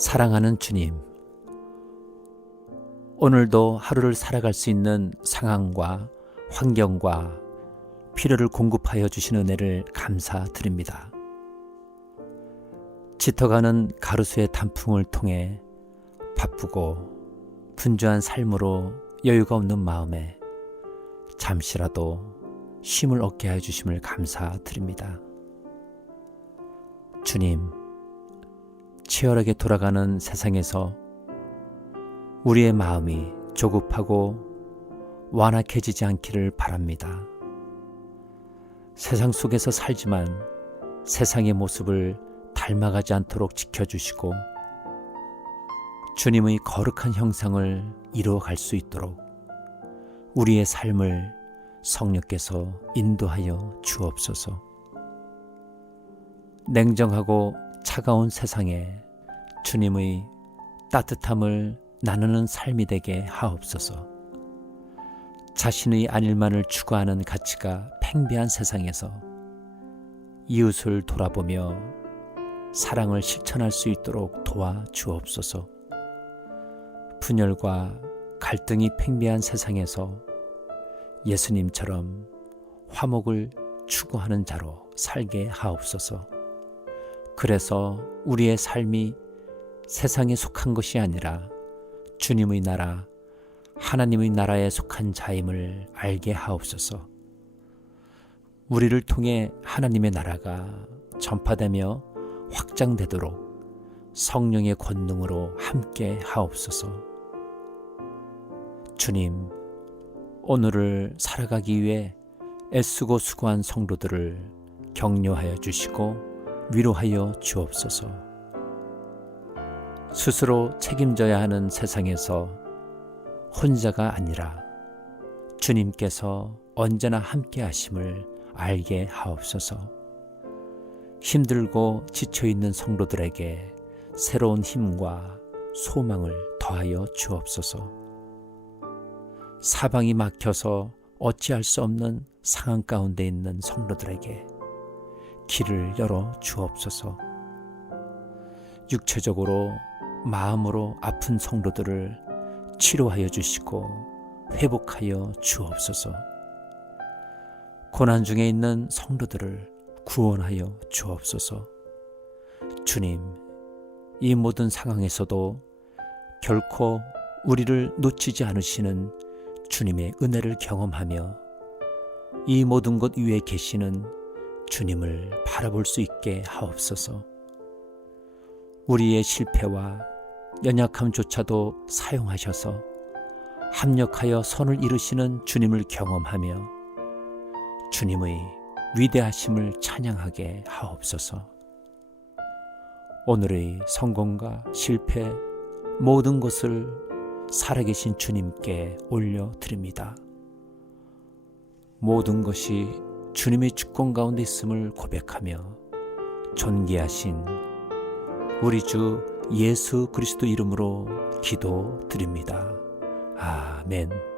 사랑하는 주님, 오늘도 하루를 살아갈 수 있는 상황과 환경과 필요를 공급하여 주신 은혜를 감사드립니다. 짙어가는 가루수의 단풍을 통해 바쁘고 분주한 삶으로 여유가 없는 마음에 잠시라도 쉼을 얻게 해 주심을 감사드립니다. 주님, 치열하게 돌아가는 세상에서 우리의 마음이 조급하고 완악해지지 않기를 바랍니다. 세상 속에서 살지만 세상의 모습을 닮아가지 않도록 지켜주시고 주님의 거룩한 형상을 이루어갈 수 있도록 우리의 삶을 성령께서 인도하여 주옵소서. 냉정하고 차가운 세상에 주님의 따뜻함을 나누는 삶이 되게 하옵소서. 자신의 안일만을 추구하는 가치가 팽배한 세상에서 이웃을 돌아보며 사랑을 실천할 수 있도록 도와 주옵소서. 분열과 갈등이 팽배한 세상에서 예수님처럼 화목을 추구하는 자로 살게 하옵소서. 그래서 우리의 삶이 세상에 속한 것이 아니라 주님의 나라, 하나님의 나라에 속한 자임을 알게 하옵소서. 우리를 통해 하나님의 나라가 전파되며 확장되도록 성령의 권능으로 함께 하옵소서. 주님, 오늘을 살아가기 위해 애쓰고 수고한 성도들을 격려하여 주시고 위로하여 주옵소서. 스스로 책임져야 하는 세상에서 혼자가 아니라 주님께서 언제나 함께 하심을 알게 하옵소서. 힘들고 지쳐 있는 성도들에게 새로운 힘과 소망을 더하여 주옵소서. 사방이 막혀서 어찌할 수 없는 상황 가운데 있는 성도들에게 길을 열어 주옵소서. 육체적으로 마음으로 아픈 성도들을 치료하여 주시고 회복하여 주옵소서. 고난 중에 있는 성도들을 구원하여 주옵소서. 주님, 이 모든 상황에서도 결코 우리를 놓치지 않으시는 주님의 은혜를 경험하며 이 모든 것 위에 계시는 주님을 바라볼 수 있게 하옵소서. 우리의 실패와 연약함조차도 사용하셔서 합력하여 선을 이루시는 주님을 경험하며 주님의 위대하심을 찬양하게 하옵소서. 오늘의 성공과 실패 모든 것을 살아계신 주님께 올려드립니다. 모든 것이 주님의 주권 가운데 있음을 고백하며 존귀하신 우리 주 예수 그리스도 이름으로 기도 드립니다. 아멘.